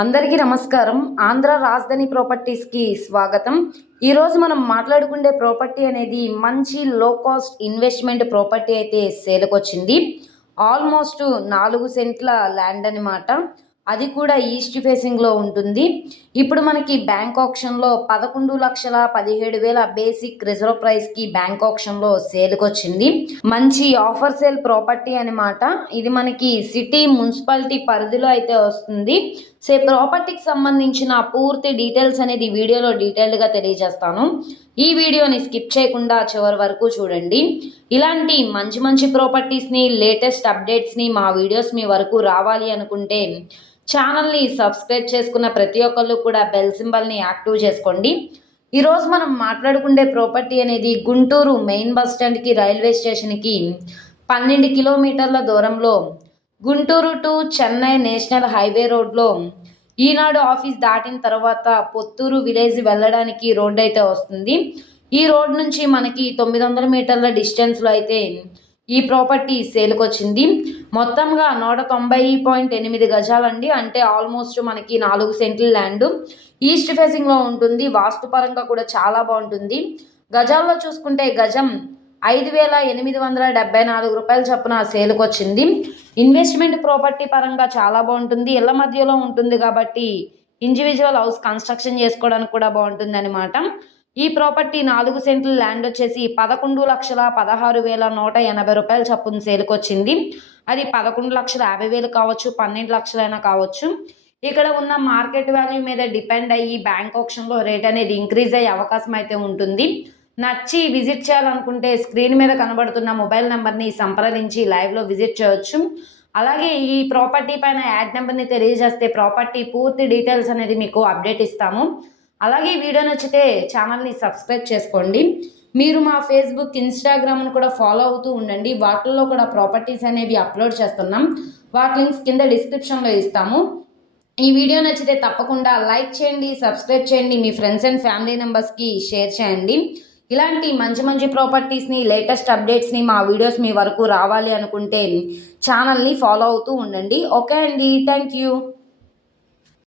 అందరికీ నమస్కారం. ఆంధ్ర రాజధాని ప్రాపర్టీస్కి స్వాగతం. ఈరోజు మనం మాట్లాడుకునే ప్రాపర్టీ అనేది మంచి లో కాస్ట్ ఇన్వెస్ట్మెంట్ ప్రాపర్టీ అయితే సేల్కి వచ్చింది. ఆల్మోస్ట్ 4 సెంట్ల ల్యాండ్ అనమాట. అది కూడా ఈస్ట్ ఫేసింగ్లో ఉంటుంది. ఇప్పుడు మనకి బ్యాంక్ ఆప్షన్లో 11,17,000 బేసిక్ రిజర్వ్ ప్రైస్కి బ్యాంక్ ఆప్షన్లో సేల్కి వచ్చింది. మంచి ఆఫర్ సేల్ ప్రాపర్టీ అనమాట. ఇది మనకి సిటీ మున్సిపాలిటీ పరిధిలో అయితే వస్తుంది. సో ప్రాపర్టీకి సంబంధించిన పూర్తి డీటెయిల్స్ అనేది వీడియోలో డీటెయిల్డ్గా తెలియజేస్తాను. ఈ వీడియోని స్కిప్ చేయకుండా చివరి వరకు చూడండి. ఇలాంటి మంచి మంచి ప్రాపర్టీస్ని లేటెస్ట్ అప్డేట్స్ని మా వీడియోస్ మీ వరకు రావాలి అనుకుంటే ఛానల్ని సబ్స్క్రైబ్ చేసుకున్న ప్రతి ఒక్కళ్ళు కూడా బెల్ సింబల్ని యాక్టివ్ చేసుకోండి. ఈరోజు మనం మాట్లాడుకునే ప్రాపర్టీ అనేది గుంటూరు మెయిన్ బస్ స్టాండ్కి రైల్వే స్టేషన్కి 12 కిలోమీటర్ల దూరంలో Guntur to Chennai national highway రోడ్లో ఈనాడు ఆఫీస్ దాటిన తర్వాత పొత్తూరు విలేజ్ వెళ్ళడానికి రోడ్ అయితే వస్తుంది. ఈ రోడ్ నుంచి మనకి 900 మీటర్ల డిస్టెన్స్లో అయితే ఈ ప్రాపర్టీ సేల్కి వచ్చింది. మొత్తంగా 190.8 గజాలండి. అంటే ఆల్మోస్ట్ మనకి 4 సెంట్ల ల్యాండ్ ఈస్ట్ ఫేసింగ్లో ఉంటుంది. వాస్తుపరంగా కూడా చాలా బాగుంటుంది. గజాల్లో చూసుకుంటే గజం 5,874 రూపాయలు చొప్పున సేల్కి వచ్చింది. ఇన్వెస్ట్మెంట్ ప్రాపర్టీ పరంగా చాలా బాగుంటుంది. ఇళ్ల మధ్యలో ఉంటుంది కాబట్టి ఇండివిజువల్ హౌస్ కన్స్ట్రక్షన్ చేసుకోవడానికి కూడా బాగుంటుంది అనమాట. ఈ ప్రాపర్టీ 4 సెంట్ల ల్యాండ్ వచ్చేసి 11,16,180 రూపాయలు చొప్పున సేల్కి వచ్చింది. అది 11,50,000 కావచ్చు, 12 లక్షలైనా కావచ్చు. ఇక్కడ ఉన్న మార్కెట్ వాల్యూ మీద డిపెండ్ అయ్యి బ్యాంక్ ఆప్షన్లో రేట్ అనేది ఇంక్రీజ్ అయ్యే అవకాశం అయితే ఉంటుంది. నచ్చి విజిట్ చేయాలనుకుంటే స్క్రీన్ మీద కనబడుతున్న మొబైల్ నెంబర్ని సంప్రదించి లైవ్లో విజిట్ చేయవచ్చు. అలాగే ఈ ప్రాపర్టీ పైన యాడ్ నెంబర్ని తెలియజేస్తే ప్రాపర్టీ పూర్తి డీటెయిల్స్ అనేది మీకు అప్డేట్ ఇస్తాము. అలాగే వీడియో నచ్చితే ఛానల్ని సబ్స్క్రైబ్ చేసుకోండి. మీరు మా ఫేస్బుక్, ఇన్స్టాగ్రామ్ను కూడా ఫాలో అవుతూ ఉండండి. వాటిల్లో కూడా ప్రాపర్టీస్ అనేవి అప్లోడ్ చేస్తున్నాం. వాటి లింక్స్ కింద డిస్క్రిప్షన్లో ఇస్తాము. ఈ వీడియో నచ్చితే తప్పకుండా లైక్ చేయండి, సబ్స్క్రైబ్ చేయండి, మీ ఫ్రెండ్స్ అండ్ ఫ్యామిలీ మెంబర్స్కి షేర్ చేయండి. ఇలాంటి మంచి మంచి ప్రాపర్టీస్ని లేటెస్ట్ అప్డేట్స్ని మా వీడియోస్ మీ వరకు రావాలి అనుకుంటే ఛానల్ని ఫాలో అవుతూ ఉండండి. ఓకే అండి, థ్యాంక్ యూ.